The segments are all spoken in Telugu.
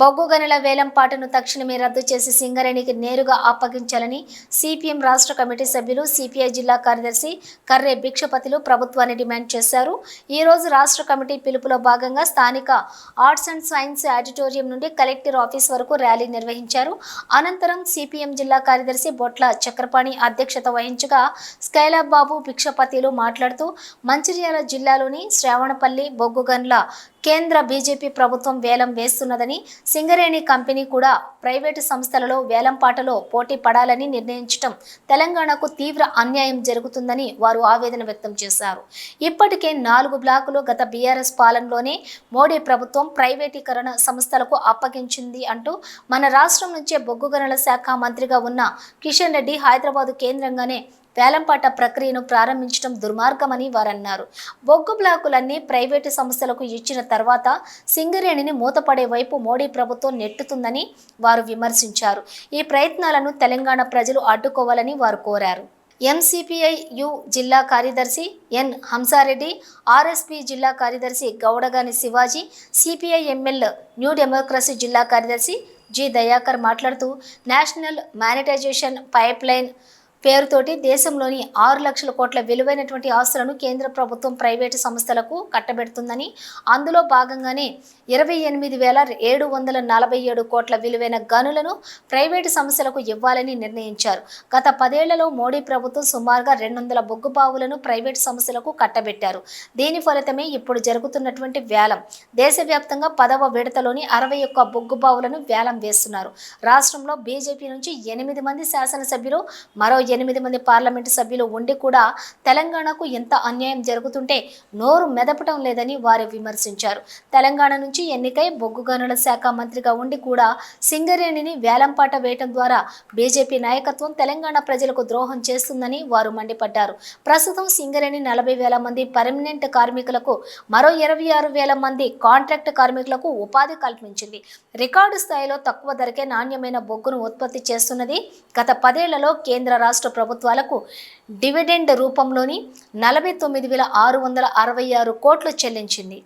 బొగ్గు గనుల వేలంపాటను తక్షణమే రద్దు చేసి సింగరేణికి నేరుగా అప్పగించాలని సిపిఎం రాష్ట్ర కమిటీ సభ్యులు సిపిఐ జిల్లా కార్యదర్శి కర్రే భిక్షపతిలు ప్రభుత్వాన్ని డిమాండ్ చేశారు. ఈ రోజు రాష్ట్ర కమిటీ పిలుపులో భాగంగా స్థానిక ఆర్ట్స్ అండ్ సైన్స్ ఆడిటోరియం నుండి కలెక్టర్ ఆఫీస్ వరకు ర్యాలీ నిర్వహించారు. అనంతరం సిపిఎం జిల్లా కార్యదర్శి బొట్ల చక్రపాణి అధ్యక్షత వహించగా స్కైలాబ్ బాబు భిక్షపతిలు మాట్లాడుతూ మంచిర్యాల జిల్లాలోని శ్రావణపల్లి బొగ్గు గనుల కేంద్ర బీజేపీ ప్రభుత్వం వేలం వేస్తున్నదని, సింగరేణి కంపెనీ కూడా ప్రైవేటు సంస్థలలో వేలంపాటలో పోటీ పడాలని నిర్ణయించడం తెలంగాణకు తీవ్ర అన్యాయం జరుగుతుందని వారు ఆవేదన వ్యక్తం చేశారు. ఇప్పటికే 4 బ్లాకులు గత బీఆర్ఎస్ పాలనలోనే మోడీ ప్రభుత్వం ప్రైవేటీకరణ సంస్థలకు అప్పగించింది అంటూ మన రాష్ట్రం నుంచే బొగ్గు గనుల శాఖ మంత్రిగా ఉన్న కిషన్ రెడ్డి హైదరాబాదు కేంద్రంగానే వేలంపాట ప్రక్రియను ప్రారంభించడం దుర్మార్గమని వారన్నారు. బొగ్గు బ్లాకులన్నీ ప్రైవేటు సంస్థలకు ఇచ్చిన తర్వాత సింగరేణిని మూతపడే వైపు మోడీ ప్రభుత్వం నెట్టుతుందని వారు విమర్శించారు. ఈ ప్రయత్నాలను తెలంగాణ ప్రజలు అడ్డుకోవాలని వారు కోరారు. ఎంసీపీఐ-యు జిల్లా కార్యదర్శి ఎన్ హంసారెడ్డి, ఆర్ఎస్పీ జిల్లా కార్యదర్శి గౌడగాని శివాజీ, సిపిఐ-ఎంఎల్ న్యూ డెమోక్రసీ జిల్లా కార్యదర్శి జి దయాకర్ మాట్లాడుతూ నేషనల్ మానిటైజేషన్ పైప్ లైన్ పేరుతోటి దేశంలోని 6 లక్షల కోట్ల విలువైనటువంటి ఆస్తులను కేంద్ర ప్రభుత్వం ప్రైవేటు సంస్థలకు కట్టబెడుతుందని, అందులో భాగంగానే 28,747 కోట్ల విలువైన గనులను ప్రైవేటు సంస్థలకు ఇవ్వాలని నిర్ణయించారు. గత 10 ఏళ్లలో మోడీ ప్రభుత్వం సుమారుగా 200 బొగ్గు బావులను ప్రైవేటు సంస్థలకు కట్టబెట్టారు. దీని ఫలితమే ఇప్పుడు జరుగుతున్నటువంటి వేలం. దేశవ్యాప్తంగా 10వ విడతలోని 61 బొగ్గు బావులను వేలం వేస్తున్నారు. రాష్ట్రంలో బీజేపీ నుంచి 8 మంది శాసనసభ్యులు, మరో 8 మంది పార్లమెంటు సభ్యులు ఉండి కూడా తెలంగాణకు ఎంత అన్యాయం జరుగుతుంటే నోరు మెదపటం లేదని వారు విమర్శించారు. తెలంగాణ నుంచి ఎన్నికై బొగ్గు గనుల శాఖ మంత్రిగా ఉండి కూడా సింగరేణిని వేలంపాట వేయటం ద్వారా బీజేపీ నాయకత్వం తెలంగాణ ప్రజలకు ద్రోహం చేస్తుందని వారు మండిపడ్డారు. ప్రస్తుతం సింగరేణి 40,000 మంది పర్మనెంట్ కార్మికులకు, మరో 26,000 మంది కాంట్రాక్ట్ కార్మికులకు ఉపాధి కల్పించింది. రికార్డు స్థాయిలో తక్కువ ధరకే నాణ్యమైన బొగ్గును ఉత్పత్తి చేస్తున్నది. గత 10 ఏళ్లలో కేంద్ర రాష్ట్ర ప్రభుత్వాలకు డివిడెండ్ రూపంలోని 49,666 కోట్లు చెల్లించింది.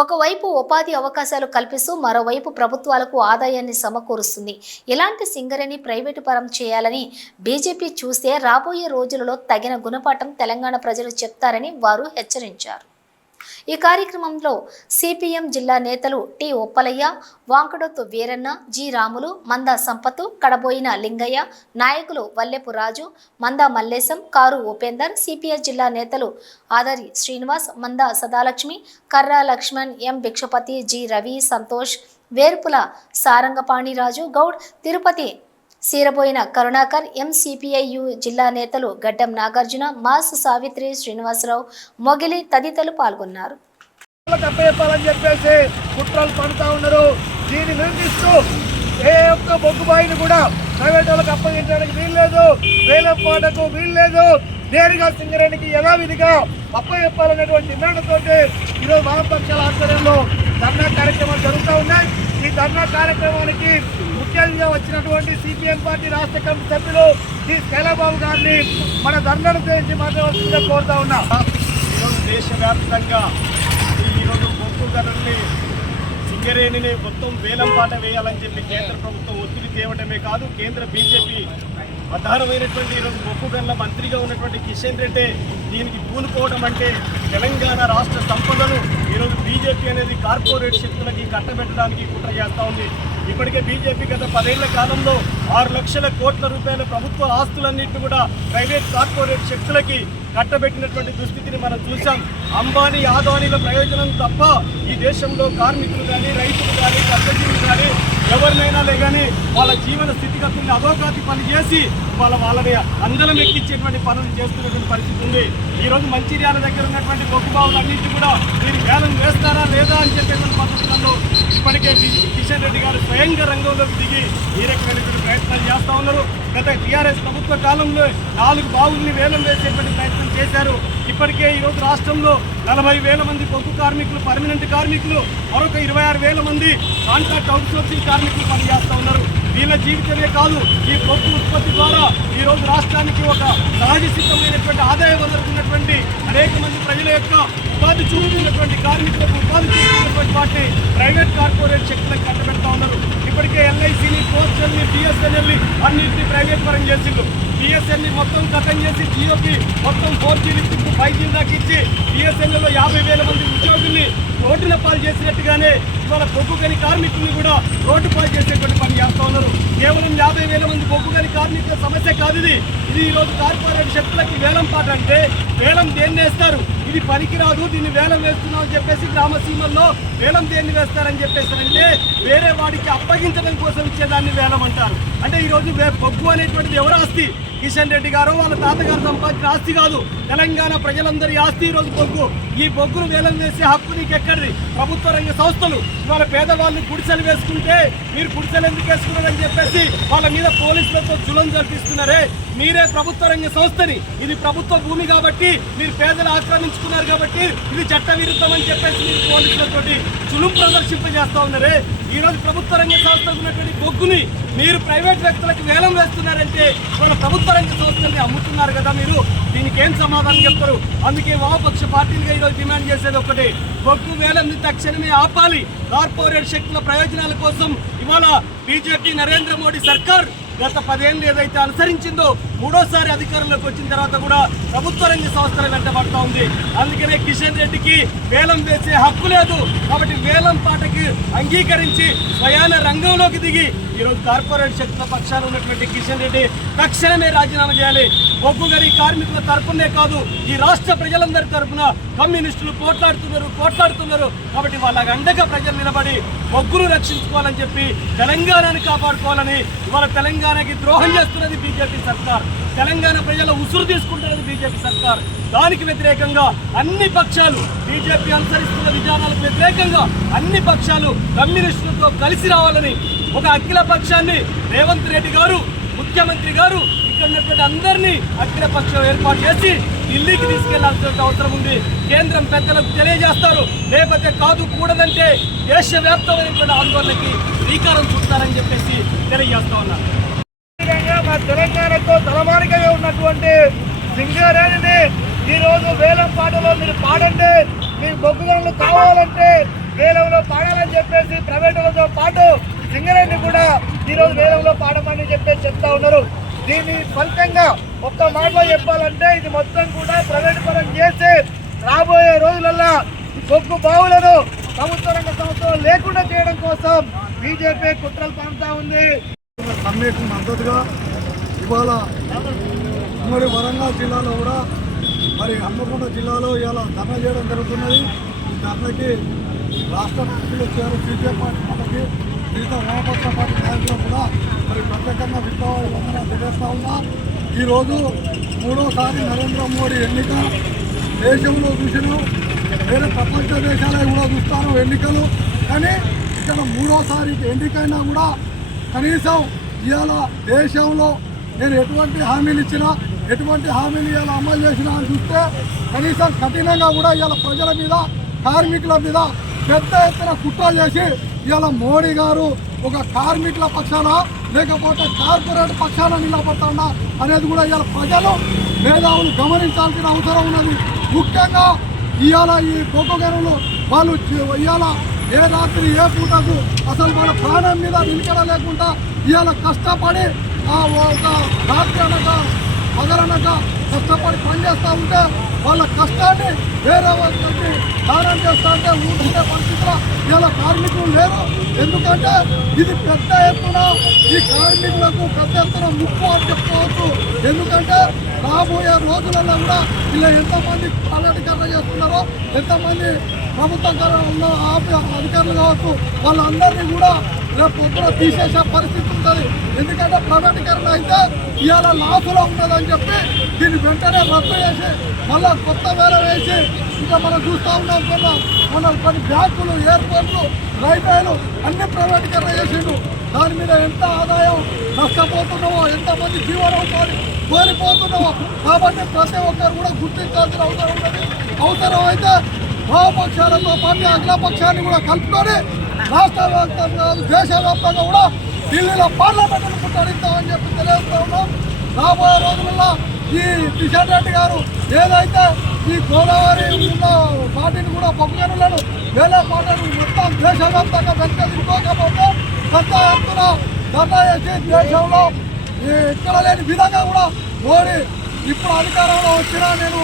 ఒకవైపు ఉపాధి అవకాశాలు కల్పిస్తూ మరోవైపు ప్రభుత్వాలకు ఆదాయాన్ని సమకూరుస్తుంది. ఇలాంటి సింగరేణి ప్రైవేటు పరం చేయాలని బీజేపీ చూస్తే రాబోయే రోజులలో తగిన గుణపాఠం తెలంగాణ ప్రజలు చెప్తారని వారు హెచ్చరించారు. ఈ కార్యక్రమంలో సిపిఎం జిల్లా నేతలు టి ఒప్పలయ్య, వాంకడొత్తు వీరన్న, జి రాములు, మందా సంపత్తు, కడబోయిన లింగయ్య, నాయకులు వల్లెపు రాజు, మందా మల్లేశం, కారు ఉపేందర్, సిపిఐ జిల్లా నేతలు ఆదరి శ్రీనివాస్, మందా సదాలక్ష్మి, కర్రా లక్ష్మణ్, ఎం భిక్షపతి, జి రవి, సంతోష్, వేర్పుల సారంగపాణిరాజు గౌడ్, తిరుపతి సీరబోయిన కరుణాకర్, ఎంసీపీఐ-యు జిల్లా నేతలు గడ్డం నాగార్జున, మాస్ సావిత్రి, శ్రీనివాసరావు, మొగిలి తదితరులు పాల్గొన్నారు. కుట్రలు పడుతూ ఉన్నారు. దీన్ని నిరసిస్తూ ఏ ఒక్క బొగ్గుబాయిని కూడా ప్రైవేట్ వాళ్ళకి అప్పగించడానికి వీల్లేదు, వేలంపాటకు వీల్లేదు, నేరుగా సింగరేణికి యథావిధిగా అప్పచెప్పాలనేటువంటి డిమాండ్తో ఈరోజు వామపక్షాల ఆధ్వర్యంలో ధర్నా కార్యక్రమాలు జరుగుతూ ఉన్నాయి. ఈ ధర్నా కార్యక్రమానికి ముఖ్యంగా వచ్చినటువంటి సిపిఎం పార్టీ రాష్ట్ర కమిటీ సభ్యులు శ్రీ స్కైలాబాబు గారిని మన ధర్నాను గురించి మాట్లాడాల్సిందిగా కోరుతా ఉన్నా. ఈరోజు దేశవ్యాప్తంగా ఈరోజు బొగ్గు గనుల్ని సింగరేణిని మొత్తం వేలంపాట వేయాలని చెప్పి కేంద్ర ప్రభుత్వం ఒత్తిడి తేవడమే కాదు, కేంద్ర బీజేపీ ప్రధానమైనటువంటి ఈరోజు బొగ్గు గనుల మంత్రిగా ఉన్నటువంటి కిషన్ రెడ్డి దీనికి పూనుకోవడం అంటే తెలంగాణ రాష్ట్ర సంపదను ఈరోజు బీజేపీ అనేది కార్పొరేట్ శక్తులకి కట్టబెట్టడానికి కుట్ర చేస్తూ ఉంది. ఇప్పటికే బీజేపీ గత 10 ఏళ్ల కాలంలో 6 లక్షల కోట్ల రూపాయల ప్రభుత్వ ఆస్తులన్నింటినీ కూడా ప్రైవేట్ కార్పొరేట్ శక్తులకి కట్టబెట్టినటువంటి దుస్థితిని మనం చూసాం. అంబానీ అదానీల ప్రయోజనం తప్ప ఈ దేశంలో కార్మికులు కానీ, రైతులు కానీ, కర్షకులు కానీ ఎవరినైనా కానీ వాళ్ళ జీవన స్థితిగతుల్ని అధోగతి పని చేసి వాళ్ళని అందరం ఎక్కించేటువంటి పనులు చేస్తున్నటువంటి పరిస్థితి ఉంది. ఈరోజు మంచిర్యాల దగ్గర ఉన్నటువంటి బొగ్గు బావులన్నింటి కూడా మీరు వేలం వేస్తారా లేదా అని చెప్పేటువంటి పద్ధతులలో ఇప్పటికే కిషన్ రెడ్డి గారు స్వయంగా రంగంలోకి దిగి ఈ రకమైనటువంటి ప్రయత్నాలు చేస్తూ ఉన్నారు. గత టీఆర్ఎస్ ప్రభుత్వ కాలంలో 4 బావుల్ని వేలం వేసేటువంటి ప్రయత్నం చేశారు. ఇప్పటికే ఈరోజు రాష్ట్రంలో 40,000 మంది బొగ్గు కార్మికులు, పర్మనెంట్ కార్మికులు, మరొక 26,000 మంది కాంట్రాక్ట్ అవుట్సోర్సింగ్ కార్మికులు పనిచేస్తూ ఉన్నారు. వీళ్ళ జీవితమే కాదు, ఈ బొగ్గు ఉత్పత్తి ద్వారా ఈరోజు రాష్ట్రానికి ఒక సహజ సిద్ధమైనటువంటి ఆదాయ వనరుకున్నటువంటి అనేక మంది ప్రజల యొక్క ఉపాధి చూపుతున్నటువంటి కార్మికులకు ఉపాధి చూపుతున్నటువంటి వాటిని ప్రైవేట్ కార్పొరేట్ శక్తులకు కట్టబెడతా ఉన్నారు. ఇప్పటికే ఎల్ఐసిని, పోస్టల్ని, బిఎస్ఎన్ఎల్ని అన్నింటినీ ప్రైవేట్ పరం చేసిండ్రు. బిఎస్ఎన్ఎల్ మొత్తం కథం చేసి జియోకి మొత్తం 4G ఇప్పుడు 5G దాకా ఇచ్చి బిఎస్ఎన్ఎల్లో 50,000 మంది ఉద్యోగుల్ని రోడ్డుల పాలు చేసినట్టుగానే ఇవాళ బొగ్గు గని కార్మికుల్ని కూడా రోడ్డు పాలు చేసేటువంటి పని చేస్తూ ఉన్నారు. కేవలం 50,000 మంది బొగ్గు గని కార్మికుల సమస్య కాదు ఇది. ఈరోజు కార్పొరేట్ శక్తులకి వేలం పాట అంటే వేలం దేన్ని వేస్తారు, ఇది పనికిరాదు, దీన్ని వేలం వేస్తున్నాం అని చెప్పేసి గ్రామ సీమల్లో వేలం దేన్ని వేస్తారని చెప్పేసారంటే వేరే వాడికి అప్పగించడం కోసం ఇచ్చేదాన్ని వేలం అంటారు. అంటే ఈరోజు బొగ్గు అనేటువంటిది ఎవరు ఆస్తి? కిషన్ రెడ్డి గారు వాళ్ళ తాతగారు సంపాదించిన ఆస్తి కాదు, తెలంగాణ ప్రజలందరి ఆస్తి ఈరోజు బొగ్గు. ఈ బొగ్గును వేలం వేసే హక్కు నీకు ఎక్కడిది? ప్రభుత్వ రంగ సంస్థలు ఇవాళ పేదవాళ్ళు గుడిసెలు వేసుకుంటే మీరు గుడిసెలు ఎందుకు వేసుకున్నారని చెప్పేసి వాళ్ళ మీద పోలీసులతో చులం జరిపిస్తున్నారే. మీరే ప్రభుత్వ రంగ సంస్థని, ఇది ప్రభుత్వ భూమి కాబట్టి మీరు పేదలు ఆక్రమించుకున్నారు కాబట్టి ఇది చట్ట విరుద్ధం అని చెప్పేసి మీరు పోలీసులతోటి చులుం ప్రదర్శింపజేస్తా ఉన్నారే. ఈరోజు ప్రభుత్వ రంగ సంస్థలు ఉన్నటువంటి బొగ్గుని మీరు ప్రైవేట్ వ్యక్తులకు వేలం వేస్తున్నారంటే మన ప్రభుత్వ రంగ సంస్థల్ని అమ్ముతున్నారు కదా మీరు. దీనికి ఏం సమాధానం చెప్తారు? అందుకే వామపక్ష పార్టీలుగా ఈరోజు డిమాండ్ చేసేది ఒకటి, బొగ్గు వేలంని తక్షణమే ఆపాలి. కార్పొరేట్ శక్తుల ప్రయోజనాల కోసం ఇవాళ బీజేపీ నరేంద్ర మోడీ సర్కార్ గత 10 ఏళ్ళు ఏదైతే అనుసరించిందో మూడోసారి అధికారంలోకి వచ్చిన తర్వాత కూడా ప్రభుత్వ రంగ సంస్థల వెంటబడతా ఉంది. అందుకనే కిషన్ రెడ్డికి వేలం వేసే హక్కు లేదు. కాబట్టి వేలం పాటకి అంగీకరించి స్వయాన రంగంలోకి దిగి ఈరోజు కార్పొరేట్ శక్తుల పక్షాలు ఉన్నటువంటి కిషన్ రెడ్డి తక్షణమే రాజీనామా చేయాలి. బొగ్గు గని కార్మికుల తరపునే కాదు, ఈ రాష్ట్ర ప్రజలందరి తరపున కమ్యూనిస్టులు పోట్లాడుతున్నారు. కాబట్టి వాళ్ళ అండగా ప్రజలు నిలబడి బొగ్గును రక్షించుకోవాలని చెప్పి తెలంగాణని కాపాడుకోవాలని ఇవాళ తెలంగాణకి ద్రోహం చేస్తున్నది బీజేపీ సర్కార్. తెలంగాణ ప్రజల ఉసురు తీసుకుంటున్నది బీజేపీ సర్కార్. దానికి వ్యతిరేకంగా అన్ని పక్షాలు, బీజేపీ అనుసరిస్తున్న విధానాలకు వ్యతిరేకంగా అన్ని పక్షాలు కమ్యూనిస్టులతో కలిసి రావాలని ఒక అఖిల పక్షాన్ని రేవంత్ రెడ్డి గారు, ముఖ్యమంత్రి గారు ఇక్కడ ఉన్నటువంటి అందరినీ అఖిల పక్షం ఏర్పాటు చేసి ఢిల్లీకి తీసుకెళ్లాల్సిన అవసరం ఉంది. కేంద్రం పెద్దలకు తెలియజేస్తారు. లేకపోతే కాదు కూడదంటే దేశవ్యాప్తమైనటువంటి ఆందోళనకి శ్రీకారం చుట్టారని చెప్పేసి తెలియజేస్తా ఉన్నారు. మా తెలంగాణతో తలమానికగా ఉన్నటువంటి సింగరేణిని ఈరోజు వేలం పాటలో మీరు పాడండి, మీకు బొగ్గు గనులు కావాలంటే వేలంలో పాడాలని చెప్పేసి ప్రైవేటులతో పాటు సింగరేణి కూడా ఈరోజు వేలంలో పాడమని చెప్పేసి చెప్తా ఉన్నారు. దీని ఫలితంగా ఒక్క మాటలో చెప్పాలంటే ఇది మొత్తం కూడా ప్రైవేట్ పరం చేసి రాబోయే రోజులలో బొగ్గు బావులను ప్రభుత్వ రంగ సంస్థలు లేకుండా చేయడం కోసం బీజేపీ కుట్రలు పంపుతా ఉంది. సమ్మెకు మద్దతుగా ఇవాళ ఉమ్మడి వరంగల్ జిల్లాలో కూడా మరి హన్మకొండ జిల్లాలో ఇవాళ ధర్నా చేయడం జరుగుతున్నది. ఈ ధర్నాకి రాష్ట్ర నాయకులు వచ్చారు, సిపిఎం పార్టీ మనకి మిగతా వామపక్ష పార్టీ నాయకులు కూడా మరి ప్రత్యేకంగా విప్లవాలు తెలియజేస్తా ఉన్నా. ఈరోజు మూడోసారి నరేంద్ర మోడీ ఎన్నిక దేశంలో చూసినాం, వేరే ప్రపంచ దేశాలే కూడా చూస్తాను ఎన్నికలు. కానీ ఇక్కడ మూడోసారి ఎన్నికైనా కూడా కనీసం ఇవాళ దేశంలో నేను ఎటువంటి హామీలు ఇచ్చినా, ఎటువంటి హామీలు ఇవాళ అమలు చేసినా అని చూస్తే కనీసం కఠినంగా కూడా ఇవాళ ప్రజల మీద, కార్మికుల మీద పెద్ద ఎత్తున కుట్ర చేసి ఇవాళ మోడీ గారు ఒక కార్మికుల పక్షాన లేకపోతే కార్పొరేట్ పక్షాన నిలబడతాడా అనేది కూడా ఇవాళ ప్రజలు మేధావులు గమనించాల్సిన అవసరం ఉన్నది. ముఖ్యంగా ఇవాళ ఈ బొగ్గు గనులు వాళ్ళు ఇవాళ ఏ రాత్రి ఏ పూటకు అసలు వాళ్ళ ప్రాణం మీద నిలకడ లేకుండా ఇవాళ కష్టపడి ఒక రాత్రి అనగా పగలనక కష్టపడి పనిచేస్తూ ఉంటే వాళ్ళ కష్టాన్ని వేరే వాళ్ళకి దానం చేస్తూ ఉంటే ఊరుకునే పరిస్థితిలో ఇవాళ కార్మికులు లేరు. ఎందుకంటే ఇది పెద్ద ఎత్తున ఈ కార్మికులకు పెద్ద ఎత్తున ముప్పు అని చెప్పుకోవచ్చు. ఎందుకంటే రాబోయే రోజులలో కూడా ఇలా ఎంతమంది ప్రైవేటీకరణ చేస్తున్నారో, ఎంతమంది ప్రభుత్వం ఉన్న అధికారులు కావచ్చు, వాళ్ళందరినీ కూడా రేపు పొద్దున తీసేసే పరిస్థితి ఉంటుంది. ఎందుకంటే ప్రైవేటీకరణ అయితే ఇవాళ లాసులో ఉన్నదని చెప్పి దీన్ని వెంటనే రద్దు చేసి మళ్ళీ కొత్త వేల వేసి ఇంకా మనం చూస్తూ ఉన్నాం. మన కొన్ని బ్యాంకులు, ఎయిర్పోర్ట్లు, రైల్వేలు అన్ని ప్రైవేటీకరణ చేసిండు. దాని మీద ఎంత ఆదాయం నష్టపోతున్నావో, ఎంతమంది జీవనోపాధి కోల్పోతున్నావో. కాబట్టి ప్రతి ఒక్కరు కూడా గుర్తించాల్సిన అవసరం ఉన్నది. అవసరం అయితే వామపక్షాలతో పాటు అగ్రపక్షాన్ని కూడా కలుపుకొని రాష్ట్ర వ్యాప్తంగా దేశవ్యాప్తంగా కూడా ఢిల్లీలో పార్లమెంట్ ముట్టడిస్తామని చెప్పి తెలియజేస్తా ఉన్నాం. రాబోయే రోజుల్లో ఈ కిషన్ రెడ్డి గారు ఏదైతే ఈ గోదావరి ఉన్న పార్టీని కూడా బొమ్మలను వేరే పార్టీని మొత్తం దేశవ్యాప్తంగా వెనుకదించుకోకపోతే పెద్ద ఎత్తున ధర్నా చేసి దేశంలో ఎక్కడ లేని విధంగా కూడా మోడీ ఇప్పుడు అధికారంలో వచ్చినా నేను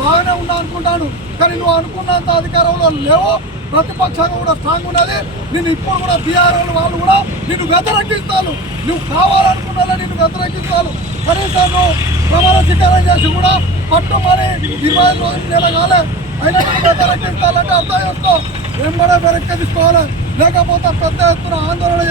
బాగానే ఉన్నా అనుకుంటాను. కానీ నువ్వు అనుకున్నంత అధికారంలో లేవు. ప్రతిపక్షంగా కూడా స్ట్రాంగ్ ఉన్నది. నేను ఇప్పుడు కూడా బీఆర్ వాళ్ళు కూడా నిన్ను వ్యతిరేకిస్తాను. నువ్వు కావాలనుకున్నా నిన్ను వ్యతిరేకిస్తాను. కనీసం నువ్వు ప్రమాణ స్వీకారం చేసి కూడా పట్టుమని 25 రోజులు నెలగాలే అయినా వ్యతిరేకిస్తానంటే అర్థం చేసుకో. వెంబడే వెనక్కి తీసుకోవాలి. లేకపోతే పెద్ద ఎత్తున ఆందోళన